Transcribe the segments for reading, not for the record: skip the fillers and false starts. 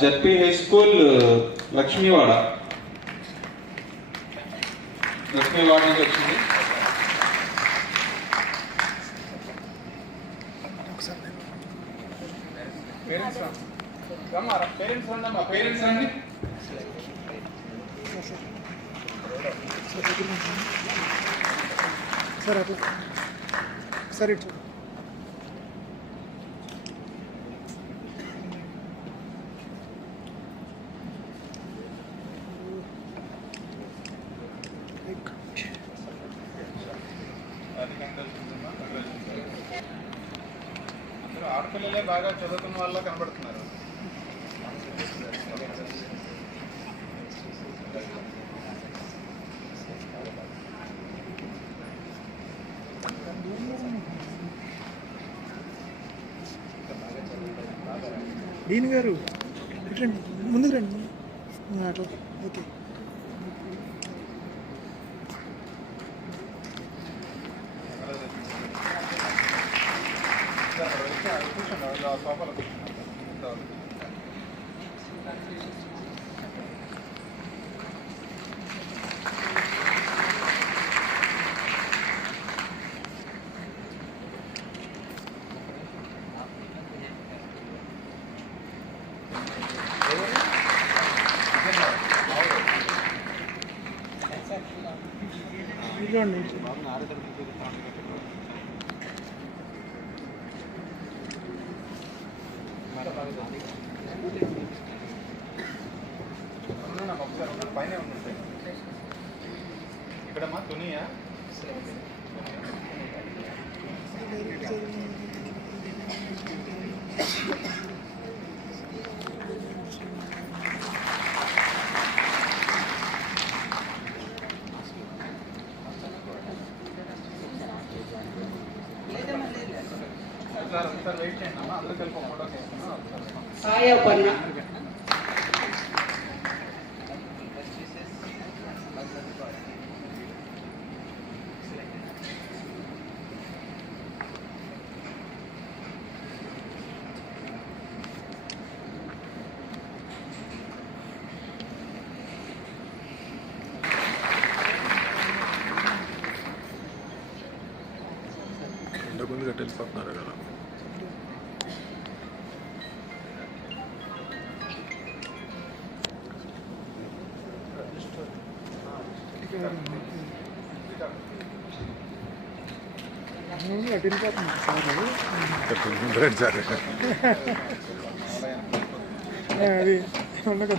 ZP high school లక్ష్మీవాడ నుంచి వచ్చింది. Parents రండి. సార్ అట్లా సార్ ఇటు ఆడపిల్లలే బాగా చదువుకున్న వాళ్ళ కనబడుతున్నారు. డీన్ గారు రండి, ముందుకు రండి. అట్లా ఓకే. ఇదిగోండి పైన ఉంటాయి ఇక్కడ మా తునియా సార్ వెయిట్ చేయండి అమ్మా, అందరూ కలిపి ఫోటో తీసుకున్నాం. సాయపన్న డబ్బులు కట్టి వెళ్ళిపోతున్నారు కదా. అది ఉండదు.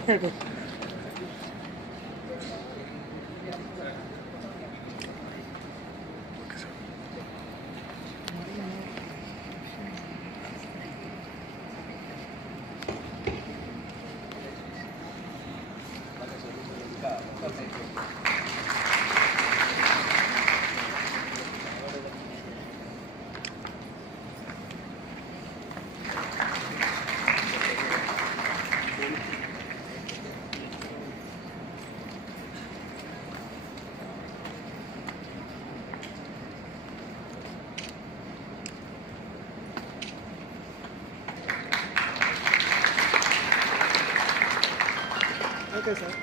Okay sir.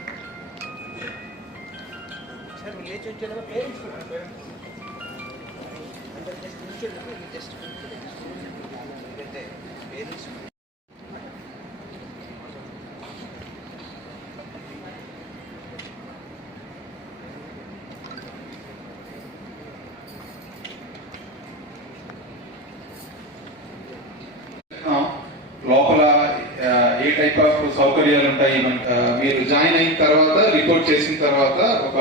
సార్ లేచి వచ్చేలా పేరెంట్స్ అంటే జస్ట్ పేరెంట్స్ లోపల ఏ టైప్ ఆఫ్ సౌకర్యాలు ఉంటాయి. మీరు జాయిన్ అయిన తర్వాత రిపోర్ట్ చేసిన తర్వాత ఒక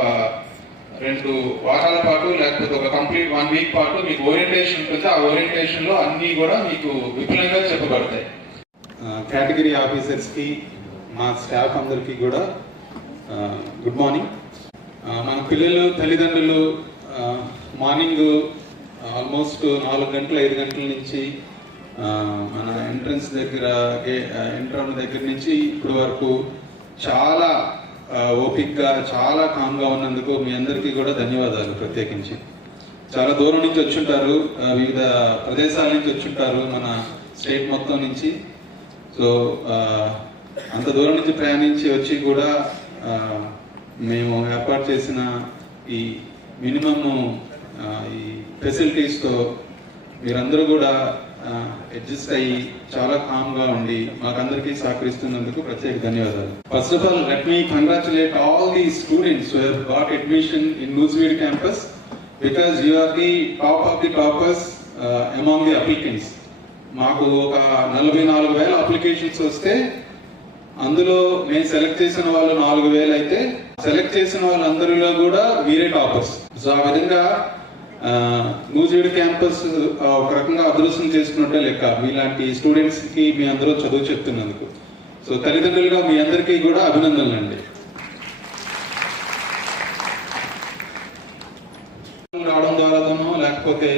2 వారాల పాటు లేకపోతే ఒక కంప్లీట్ 1 వీక్ పాటు మీకు ఓరియంటేషన్ ఉంటుంది. ఆ ఓరియంటేషన్ లో అన్ని కూడా మీకు విపులంగా చెప్పబడతాయి. కేటగిరీ ఆఫీసర్స్ కి మా స్టాఫ్ అందరికీ కూడా గుడ్ మార్నింగ్. మన పిల్లలు తల్లిదండ్రులు మార్నింగ్ ఆల్మోస్ట్ 4 గంటల 5 గంటల నుంచి మన ఎంట్రన్స్ దగ్గర ఎంట్రన్స్ దగ్గర నుంచి ఇప్పటి వరకు చాలా ఓపిక్గా చాలా కామ్గా ఉన్నందుకు మీ అందరికీ కూడా ధన్యవాదాలు. ప్రత్యేకించి చాలా దూరం నుంచి వచ్చుంటారు, వివిధ ప్రదేశాల నుంచి వచ్చుంటారు, మన స్టేట్ మొత్తం నుంచి. సో అంత దూరం నుంచి ప్రయాణించి వచ్చి కూడా మేము ఏర్పాటు చేసిన ఈ మినిమమ్ ఈ ఫెసిలిటీస్తో మీరందరూ కూడా అడ్జస్ట్ అయ్యి చాలా కామ్గా ఉండి మాకందరికీ సహకరిస్తున్నందుకు ప్రత్యేక ధన్యవాదాలు. First of all let me congratulate all the students who have got admission in Nuzvid campus because you are the top of the toppers among the applicants. మాకు ఒక 44,000 అప్లికేషన్స్ వస్తే అందులో మేము సెలెక్ట్ చేసిన వాళ్ళు 4,000 అయితే సెలెక్ట్ చేసిన వాళ్ళందరిలో కూడా మీరే టాపర్స్. సో ఆ విధంగా నూజివీడ్ క్యాంపస్ ఒక రకంగా అదృష్టం చేసుకున్నట్టే లెక్క మీలాంటి స్టూడెంట్స్ కి మీ అందరూ చదువు చెప్తున్నందుకు. సో తల్లిదండ్రులుగా మీ అందరికీ కూడా అభినందనలు అండి. రావడం ద్వారానో లేకపోతే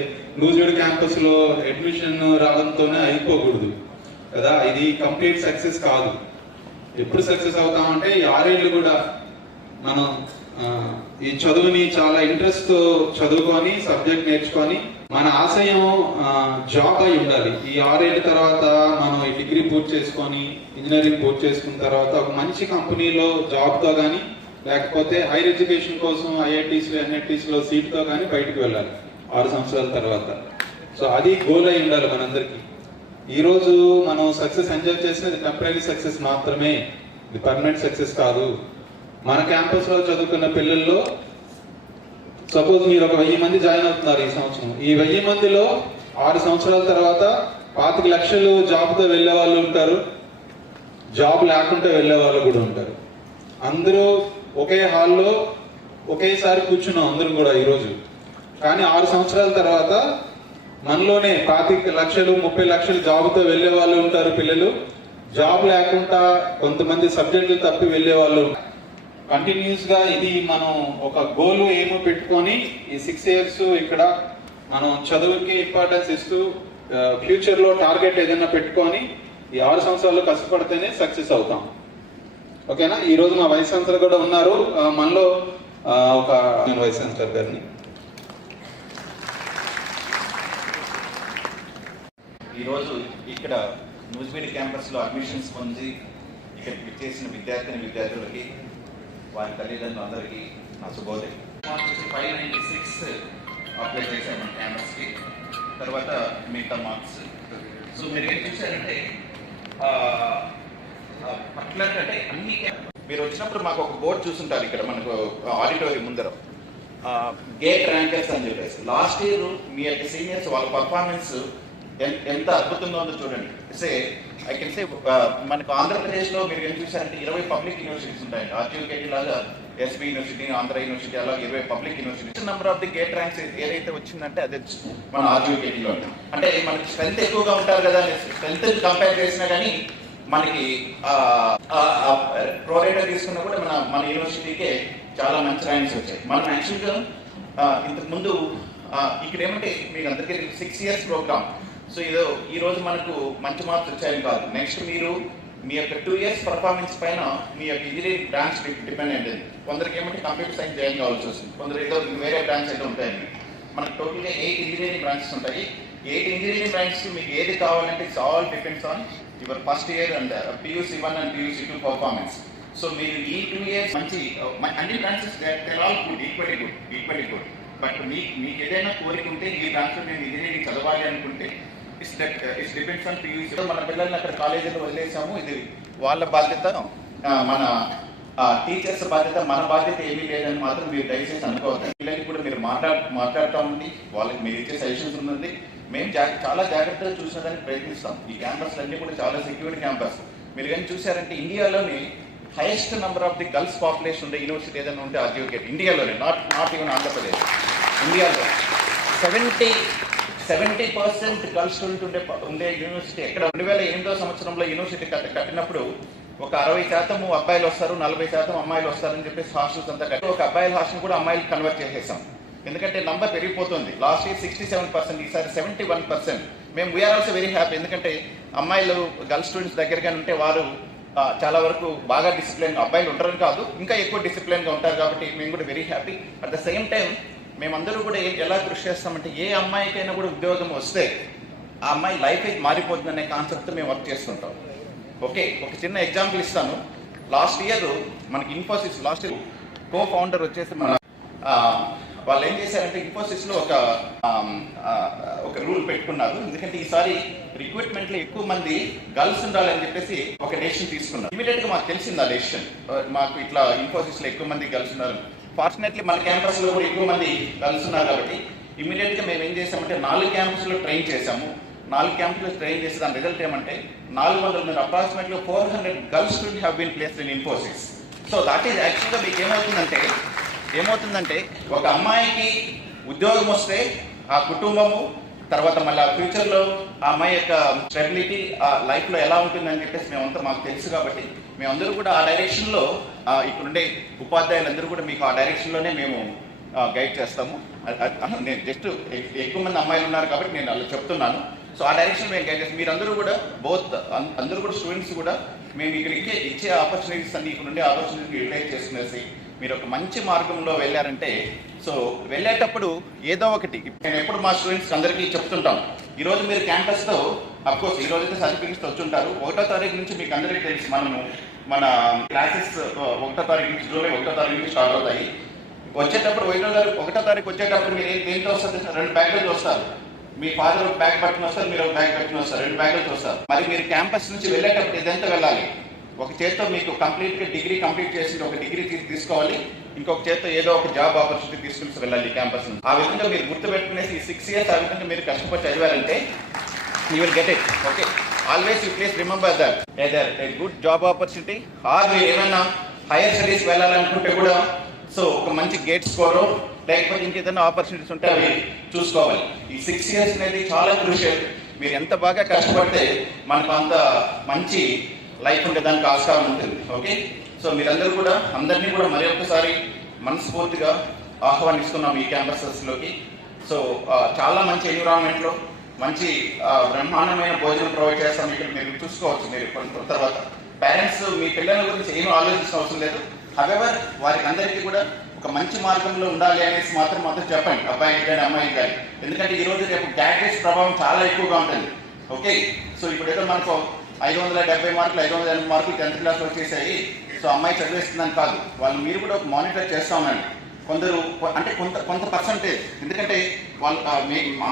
నూజివీడ్ క్యాంపస్ లో అడ్మిషన్ రావడంతోనే అయిపోకూడదు కదా, ఇది కంప్లీట్ సక్సెస్ కాదు. ఎప్పుడు సక్సెస్ అవుతామంటే ఈ 6 ఏళ్ళు కూడా మనం ఈ చదువుని చాలా ఇంట్రెస్ట్ తో చదువుకొని సబ్జెక్ట్ నేర్చుకొని మన ఆశయం జాబ్ అయి ఉండాలి. ఈ 6 ఏళ్ళ తర్వాత మనం ఈ డిగ్రీ పూర్తి చేసుకొని ఇంజనీరింగ్ పూర్తి చేసుకున్న తర్వాత ఒక మంచి కంపెనీలో జాబ్తో కానీ లేకపోతే హైయర్ ఎడ్యుకేషన్ కోసం ఐఐటీస్లో ఎన్ఐటీస్లో సీట్తో కానీ బయటకు వెళ్ళాలి 6 సంవత్సరాల తర్వాత. సో అది గోల్ అయి ఉండాలి మనందరికీ. ఈరోజు మనం సక్సెస్ ఎంజాయ్ చేసేది టెంపరీ సక్సెస్ మాత్రమే, ఇది పర్మనెంట్ సక్సెస్ కాదు. మన క్యాంపస్లో చదువుకున్న పిల్లల్లో సపోజ్ మీరు ఒక 1000 మంది జాయిన్ అవుతున్నారు ఈ సంవత్సరం. ఈ 1000 మందిలో 6 సంవత్సరాల తర్వాత 25 లక్షలు జాబ్తో వెళ్ళే వాళ్ళు ఉంటారు, జాబ్ లేకుండా వెళ్ళే వాళ్ళు కూడా ఉంటారు. అందరూ ఒకే హాల్లో ఒకేసారి కూర్చున్నాం అందరం కూడా ఈరోజు. కానీ 6 సంవత్సరాల తర్వాత మనలోనే 25 లక్షలు 30 లక్షలు జాబ్తో వెళ్ళే వాళ్ళు ఉంటారు పిల్లలు, జాబ్ లేకుండా కొంతమంది సబ్జెక్టులు తప్పి వెళ్ళే వాళ్ళు. కంటిన్యూస్ గా ఇది మనం ఒక గోల్ ఏమో పెట్టుకొని ఈ 6 ఇయర్స్ ఇక్కడ మనం చదువుకి ఇంపార్టెన్స్ ఇస్తూ ఫ్యూచర్ లో టార్గెట్ ఏదైనా పెట్టుకొని ఈ 6 సంవత్సరాలు కష్టపడితేనే సక్సెస్ అవుతాం. ఓకేనా? ఈ రోజు మా వైస్ ఛాన్సలర్ కూడా ఉన్నారు మనలో, ఒక వైస్ ఛాన్సలర్ గారిని. ఈరోజు ఇక్కడ నూజివీడ్ క్యాంపస్లో అడ్మిషన్స్ పొంది ఇక్కడ చేసిన విద్యార్థులకి వారి తల్లిదండ్రులందరికీ నా శుభోదయం. 596 అప్లై చేశాను మన క్యాంపస్కి, తర్వాత మిగతా మార్క్స్. సో మీరు ఏం చూసారంటే పర్టికులర్గా అంటే అన్ని మీరు వచ్చినప్పుడు మాకు ఒక బోర్డు చూసుంటారు ఇక్కడ మనకు ఆడిటోరియం ముందర, గేట్ ర్యాంకర్స్ అని చెప్పేసి. లాస్ట్ ఇయర్ మీ యొక్క సీనియర్స్ వాళ్ళ పర్ఫార్మెన్స్ ఎంత అద్భుతంగా ఉందో చూడండి. ఐ కెన్ సే మనకు ఆంధ్రప్రదేశ్లో మీరు ఏం చూసారంటే 20 పబ్లిక్ యూనివర్సిటీస్ ఉంటాయండి. ఆర్జీకేటీ లాగా ఎస్బీ యూనివర్సిటీ, ఆంధ్ర యూనివర్సిటీ, అలాగే 20 public universities. Number of the gate ranks ఏదైతే వచ్చిందంటే అదే మన ఆర్జీకేటీలో. అంటే మనకి స్ట్రెంత్ ఎక్కువగా ఉంటారు కదా, స్ట్రెంత్ కంపేర్ చేసినా కానీ మనకి ప్రోరేటా తీసుకున్నా కూడా మన యూనివర్సిటీకే చాలా మంచి ర్యాంక్స్ వచ్చాయి. మనం యాక్చువల్గా ఇంతకుముందు ఇక్కడ ఏమంటే మీకు అందరికీ 6 ఇయర్స్ ప్రోగ్రామ్. సో ఈ రోజు మనకు మంచి మార్క్స్ వచ్చాయని కాదు, నెక్స్ట్ మీరు మీ యొక్క 2 ఇయర్స్ పర్ఫార్మెన్స్ పైన మీ యొక్క ఇంజనీరింగ్ బ్రాంచ్ డిపెండ్ అయ్యింది. కొందరికి ఏమంటే కంప్యూటర్ సైన్స్ జాయిన్ కావాల్సి వస్తుంది, కొందరు ఏదో వేరే బ్రాంచ్ అయితే ఉంటాయండి. మనకు టోటల్గా 8 ఇంజనీరింగ్ బ్రాంచెస్ ఉంటాయి. 8 ఇంజనీరింగ్ బ్రాంచెస్ మీకు ఏది కావాలంటే it's all depends on your first year and PUC1 and PUC2 performance. So మీరు ఈ 2 ఇయర్స్ మంచి అన్ని branches they all good, equally good. But మీకు ఏదైనా కోరిక ఉంటే ఈ బ్రాంచ్లో నేను ఇంజనీరింగ్ చదవాలి అనుకుంటే ఇట్స్ డిపెండ్స్ ఆన్ PUC. మన పిల్లల్ని అక్కడ కాలేజీలో వదిలేసాము, ఇది వాళ్ళ బాధ్యత, మన టీచర్స్ బాధ్యత, మన బాధ్యత ఏమీ లేదని మాత్రం మీరు దయచేసి అనుకోవద్దు. పిల్లలకి కూడా మీరు మాట్లాడుతూ ఉండి వాళ్ళకి మీరు ఇచ్చే సజెషన్స్ ఉంది. మేము చాలా జాగ్రత్తగా చూసేదానికి ప్రయత్నిస్తాం. ఈ క్యాంపస్లు అన్నీ కూడా చాలా సెక్యూర్డ్ క్యాంపస్. మీరు కానీ చూసారంటే ఇండియాలోని highest number of the girls population ఉండే యూనివర్సిటీ ఏదైనా ఉంటే ఆర్జీకేటీ ఇండియాలోనే, నాట్ ఈవెన్ ఆంధ్రప్రదేశ్. ఇండియాలో 70% గర్ల్స్ స్టూడెంట్ ఉండే యూనివర్సిటీ ఎక్కడ. 2008వ సంవత్సరంలో యూనివర్సిటీ కట్టినప్పుడు ఒక 60% అబ్బాయిలు వస్తారు, 40% అమ్మాయిలు వస్తారని చెప్పేసి హాస్టల్స్ అంతా కట్టి ఒక అబ్బాయిల హాస్టల్ కూడా అమ్మాయిలు కన్వర్ట్ చేసేసాం. ఎందుకంటే నంబర్ పెరిగిపోతుంది. లాస్ట్ ఇయర్ 67%, ఈసారి 71%. మేము వీఆర్ ఆల్సో వెరీ హ్యాపీ. ఎందుకంటే అమ్మాయిలు గర్ల్స్ స్టూడెంట్స్ దగ్గరగానే ఉంటే వారు చాలా వరకు బాగా డిసిప్లిన్, అబ్బాయిలు ఉంటారని కాదు ఇంకా ఎక్కువ డిసిప్లిన్గా ఉంటారు కాబట్టి మేము కూడా very happy. At the same time మేమందరూ కూడా ఎలా కృషి చేస్తామంటే ఏ అమ్మాయికైనా కూడా ఉద్యోగం వస్తే ఆ అమ్మాయి లైఫ్ అయితే మారిపోతుందనే కాన్సెప్ట్తో మేము వర్క్ చేస్తుంటాం. ఓకే, ఒక చిన్న ఎగ్జాంపుల్ ఇస్తాను. లాస్ట్ ఇయర్ మనకి Infosys last year co founder వచ్చేసి మన వాళ్ళు ఏం చేశారంటే ఇన్ఫోసిస్లో ఒక రూల్ పెట్టుకున్నారు. ఎందుకంటే ఈసారి రిక్రూట్మెంట్లో ఎక్కువ మంది గర్ల్స్ ఉండాలని చెప్పేసి ఒక డెసిషన్ తీసుకున్నారు. ఇమీడియట్గా మాకు తెలిసింది ఆ డెసిషన్, మాకు ఇట్లా ఇన్ఫోసిస్లో ఎక్కువ మంది గర్ల్స్ ఉన్నారు. ఫార్చునేట్లీ మన క్యాంపస్లో కూడా ఎక్కువ మంది గర్ల్స్ ఉన్నారు కాబట్టి ఇమీడియట్గా మేము ఏం చేసామంటే 4 క్యాంపస్లో ట్రైన్ చేసాము. 4 క్యాంపస్లో ట్రైన్ చేసి దాని రిజల్ట్ ఏమంటే 400 మంది approximately 400 girls student have been placed in Infosys. So that is యాక్చువల్గా మీకు ఏమవుతుందంటే ఒక అమ్మాయికి ఉద్యోగం వస్తే ఆ కుటుంబము తర్వాత మళ్ళీ ఫ్యూచర్లో ఆ అమ్మాయి యొక్క స్టెబిలిటీ ఆ లైఫ్లో ఎలా ఉంటుందని చెప్పేసి మేమంతా మాకు తెలుసు. కాబట్టి మేమందరూ కూడా ఆ డైరెక్షన్లో ఇక్కడుండే ఉపాధ్యాయులందరూ కూడా మీకు ఆ డైరెక్షన్లోనే మేము గైడ్ చేస్తాము. నేను జస్ట్ ఎక్కువ మంది అమ్మాయిలు ఉన్నారు కాబట్టి నేను అలా చెప్తున్నాను. సో ఆ డైరెక్షన్ మేము గైడ్ చేస్తాం. మీరందరూ కూడా అందరూ కూడా స్టూడెంట్స్ కూడా మేము ఇక్కడ ఇచ్చే ఆపర్చునిటీస్ అన్ని ఇక్కడ ఉండే ఆపర్చునిటీ యూటిలైజ్ చేసుకునేసి మీరు ఒక మంచి మార్గంలో వెళ్ళారంటే, సో వెళ్ళేటప్పుడు ఏదో ఒకటి నేను ఎప్పుడు మా స్టూడెంట్స్ అందరికీ చెప్తుంటాం, ఈరోజు మీరు క్యాంపస్తో అఫ్కోర్స్ ఈరోజు అయితే సర్టిఫికేట్స్ వచ్చుంటారు. 1వ తారీఖు నుంచి మీకు అందరికీ తెలుసు మన క్లాసెస్ 1వ తారీఖు నుంచి జూలై 1వ తారీఖు నుంచి స్టార్ట్ అవుతాయి. వచ్చేటప్పుడు 1వ తారీఖు వచ్చేటప్పుడు మీరు దేంతో వస్తారు? 2 బ్యాగులతో వస్తారు. మీ ఫాదర్ ఒక బ్యాగ్ పట్టుకుని వస్తారు, మీరు ఒక బ్యాగ్ పట్టుకుని వస్తారు, 2 బ్యాగులతో వస్తారు. మరి మీరు క్యాంపస్ నుంచి వెళ్ళేటప్పుడు ఇదంతా వెళ్ళాలి. ఒక చేత్తో మీకు కంప్లీట్గా డిగ్రీ కంప్లీట్ చేసి ఒక డిగ్రీ తీసుకోవాలి, ఇంకొక చేత్తో ఏదో ఒక జాబ్ ఆపర్చునిటీ తీసుకుని వెళ్ళాలి క్యాంపస్ నుంచి. ఆ విధంగా మీరు గుర్తుపెట్టుకునేసి ఈ 6 years ఆ విధంగా మీరు కష్టపడి చదివారంటే you will get it. Okay, always you please remember that either a good job opportunity or మీరు ఏమైనా హైయర్ స్టడీస్ వెళ్ళాలనుకుంటే కూడా సో ఒక మంచి గేట్ స్కోరో లేకపోతే ఇంకేదైనా ఆపర్చునిటీస్ ఉంటే అవి చూసుకోవాలి. ఈ 6 years అనేది చాలా క్రూషియల్. మీరు ఎంత బాగా కష్టపడితే మనకు అంత మంచి లైఫ్ ఉండేదానికి ఆస్కారం ఉంటుంది. ఓకే, సో మీరందరూ కూడా అందరినీ కూడా మరి ఒక్కసారి మనస్ఫూర్తిగా ఆహ్వానిస్తున్నాం ఈ క్యాంపసెస్లోకి. సో చాలా మంచి ఎన్విరాన్మెంట్లో మంచి బ్రహ్మాండమైన భోజనం ప్రొవైడ్ చేస్తాం. ఇక్కడ మీరు చూసుకోవచ్చు. మీరు కొన్ని తర్వాత పేరెంట్స్ మీ పిల్లల గురించి ఏమీ ఆలోచించిన అవసరం లేదు. హవెవర్ వారికి అందరికీ కూడా ఒక మంచి మార్గంలో ఉండాలి అనేసి మాత్రం చెప్పండి, అబ్బాయికి కానీ అమ్మాయికి కానీ. ఎందుకంటే ఈరోజు రేపు గ్యాడ్జెట్స్ ప్రభావం చాలా ఎక్కువగా ఉంటుంది. ఓకే, సో ఇప్పుడు ఏదో మనకు 570 మార్కులు 580 మార్కులు 10th క్లాస్లో వచ్చేసాయి, సో అమ్మాయి చదివేస్తుందని కాదు. వాళ్ళు మీరు కూడా మానిటర్ చేస్తూ ఉండండి. కొందరు అంటే కొంత పర్సంటేజ్, ఎందుకంటే వాళ్ళు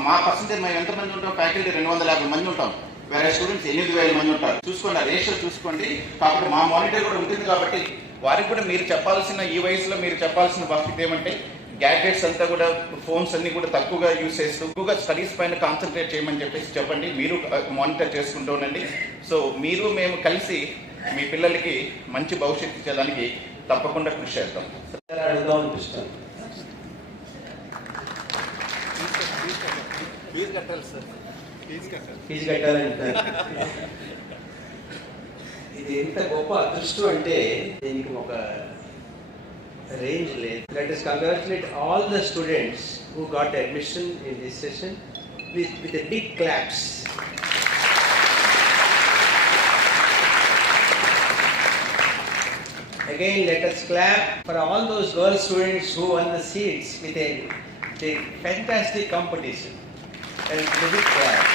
మా పర్సంటేజ్ మేము ఎంతమంది ఉంటాం, ఫ్యాకల్టీ 250 మంది ఉంటాం, వేరే స్టూడెంట్స్ 8000 మంది ఉంటారు. చూసుకోండి, ఆ రేషియో చూసుకోండి. కాబట్టి మా మానిటర్ కూడా ఉంటుంది. కాబట్టి వారికి కూడా మీరు చెప్పాల్సిన ఈ వయసులో మీరు చెప్పాల్సిన బాధ్యత ఏమంటే గ్యాడ్జెట్స్ అంతా కూడా ఫోన్స్ అన్ని కూడా తక్కువగా యూజ్ చేస్తూ ఎక్కువగా స్టడీస్ పైన కాన్సన్ట్రేట్ చేయమని చెప్పేసి చెప్పండి. మీరు మానిటర్ చేసుకుంటూ ఉండండి. సో మీరు మేము కలిసి మీ పిల్లలకి మంచి భవిష్యత్తు ఇచ్చేదానికి తప్పకుండా కృషి చేద్దాం. అడుగుదాం అనిపిస్తాను. ఫీజు కట్టాలి సార్, ఫీజు కట్టాలంటే ఇది ఎంత గొప్ప అదృష్టం అంటే దీనికి ఒక రేంజ్ లేదు. Let us congratulate all the students who got admission in this session with a big claps. Again, let us clap for all those girl students who won the seats with a fantastic competition. And a big clap.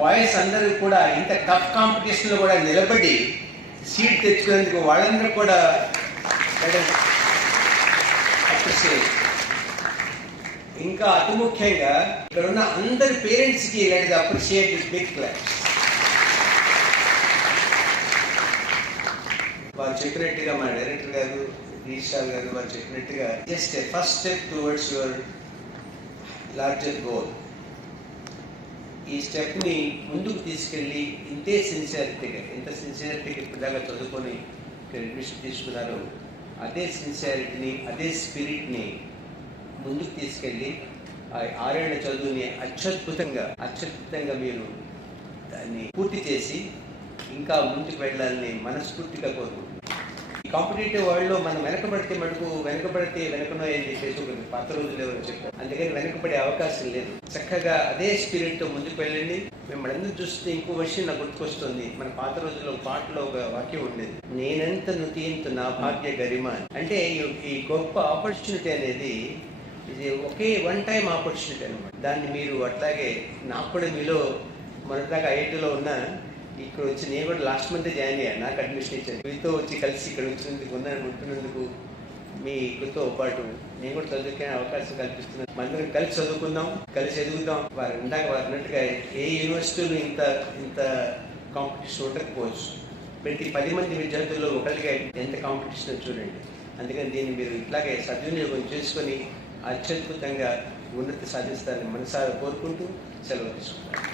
Boys అందరూ కూడా ఇంత tough కాంపిటీషన్లో కూడా నిలబడి seat తెచ్చుకునేందుకు వాళ్ళందరూ కూడా appreciate. ఇంకా అతి ముఖ్యంగా ఇక్కడ ఉన్న అందరి పేరెంట్స్కి let us appreciate this big claps. వారు చెప్పినట్టుగా మన డైరెక్టర్ గారు రిజిస్ట్రార్ గారు వారు చెప్పినట్టుగా just first step towards your larger goal. ఈ స్టెప్ని ముందుకు తీసుకెళ్ళి ఇంత సిన్సియారిటీగా ఇప్పటిదాకా చదువుకొని ఇక్కడ అడ్మిషన్ తీసుకున్నారు, అదే సిన్సియారిటీని అదే స్పిరిట్ని ముందుకు తీసుకెళ్ళి ఆ 6 ఏళ్ల చదువుని అత్యద్భుతంగా మీరు దాన్ని పూర్తి చేసి ఇంకా ముందుకు వెళ్ళాలని మనస్ఫూర్తిగా కోరుకుంటున్నాను. ఈ కాంపిటేటివ్ వరల్డ్లో మనం వెనకబడితే వెనకనో అని చెప్పేసి ఒక పాత రోజులు ఎవరు చెప్పారు. అందుకని వెనకబడే అవకాశం లేదు. చక్కగా అదే స్పిరిట్తో ముందుకు వెళ్ళండి. మిమ్మల్ని అందరూ చూస్తే ఇంకో విషయం నాకు గుర్తుకొస్తుంది. మన పాత రోజుల్లో పాటలో ఒక వాక్యం ఉండేది, నేనెంత నుతింతు నా భాగ్య గరిమ. అంటే ఈ గొప్ప ఆపర్చునిటీ అనేది ఇది ఒకే వన్ టైం ఆపర్చునిటీ అనమాట. దాన్ని మీరు అట్లాగే నాకు కూడా మీలో మొదటిదాకా ఐఐటీలో ఉన్న ఇక్కడ వచ్చి నేను కూడా లాస్ట్ మంత్ జాయిన్ అయ్యాను, నాకు అడ్మిషన్ ఇచ్చాను. మీతో వచ్చి కలిసి ఇక్కడ వచ్చినందుకు ఉంటున్నందుకు మీతో పాటు నేను కూడా చదువుకునే అవకాశం కల్పిస్తున్నాను. మనందరం కలిసి చదువుకుందాం, కలిసి ఎదుగుదాం. వారు అన్నట్టుగా ఏ యూనివర్సిటీలో ఇంత కాంపిటీషన్ ఉండకపోవచ్చు. ప్రతి 10 మంది విద్యార్థుల్లో ఒకరిగా ఎంత కాంపిటీషన్ చూడండి. అందుకని దీన్ని మీరు ఇట్లాగే సద్వినియోగం చేసుకొని అత్యద్భుతంగా ఉన్నతి సాధిస్తారని మనసారా కోరుకుంటూ సెలవు తీసుకుంటాను.